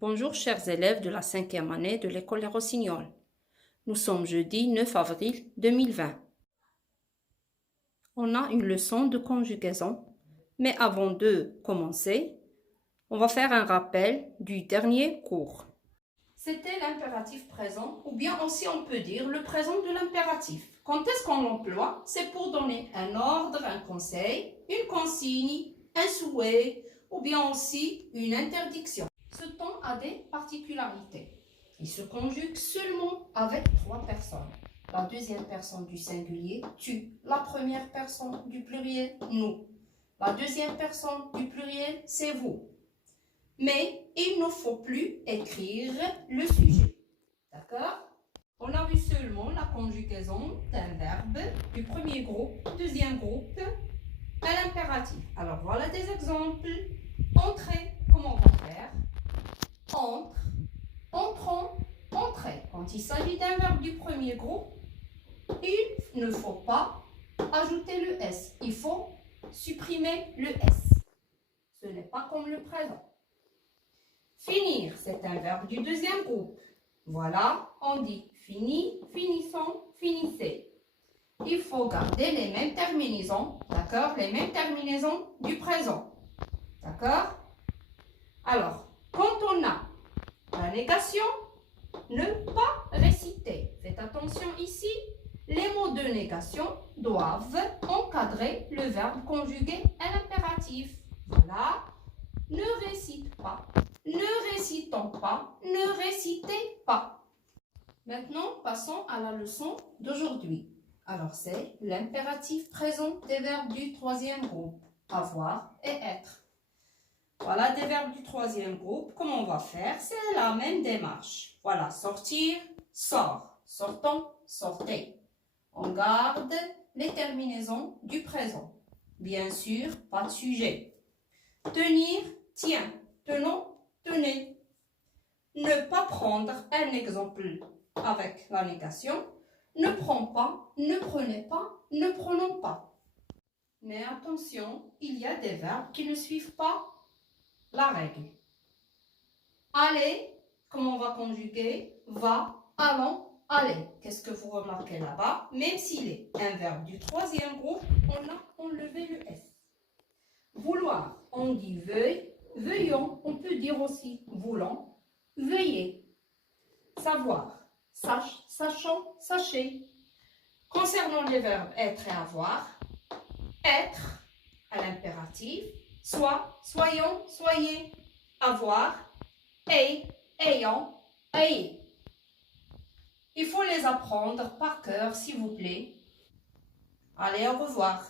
Bonjour chers élèves de la 5e année de l'école Les Rossignols. Nous sommes jeudi 9 avril 2020. On a une leçon de conjugaison, mais avant de commencer, on va faire un rappel du dernier cours. C'était l'impératif présent, ou bien aussi on peut dire le présent de l'impératif. Quand est-ce qu'on l'emploie? C'est pour donner un ordre, un conseil, une consigne, un souhait, ou bien aussi une interdiction. Ce temps a des particularités. Il se conjugue seulement avec 3 personnes. La deuxième personne du singulier, tu. La première personne du pluriel, nous. La deuxième personne du pluriel, c'est vous. Mais il ne faut plus écrire le sujet. D'accord? On a vu seulement la conjugaison d'un verbe du premier groupe, deuxième groupe, à l'impératif. Alors voilà des exemples. Entrer, comment on va faire? Entre, entrons, entrer. Quand il s'agit d'un verbe du premier groupe, il ne faut pas ajouter le S. Il faut supprimer le S. Ce n'est pas comme le présent. Finir, c'est un verbe du deuxième groupe. Voilà, on dit fini, finissons, finissez. Il faut garder les mêmes terminaisons, d'accord? Les mêmes terminaisons du présent. D'accord? Alors, quand on a la négation, ne pas réciter. Faites attention ici, les mots de négation doivent encadrer le verbe conjugué à l'impératif. Voilà, ne récite pas, ne récitons pas, ne récitez pas. Maintenant, passons à la leçon d'aujourd'hui. Alors, c'est l'impératif présent des verbes du troisième groupe, avoir et être. Voilà des verbes du troisième groupe. Comment on va faire? C'est la même démarche. Voilà, sortir, sort. Sortons, sortez. On garde les terminaisons du présent. Bien sûr, pas de sujet. Tenir, tient. Tenons, tenez. Ne pas prendre un exemple avec la négation. Ne prends pas, ne prenez pas, ne prenons pas. Mais attention, il y a des verbes qui ne suivent pas la règle. Aller, comment on va conjuguer? Va, allons, aller. Qu'est-ce que vous remarquez là-bas? Même s'il est un verbe du troisième groupe, on a enlevé le S. Vouloir, on dit veuille, veuillons, on peut dire aussi voulons, veuillez. Savoir, sache, sachons, sachez. Concernant les verbes être et avoir, être à l'impératif, soit, soyons, soyez, avoir, aie, ayant, ayez. Il faut les apprendre par cœur, s'il vous plaît. Allez, au revoir.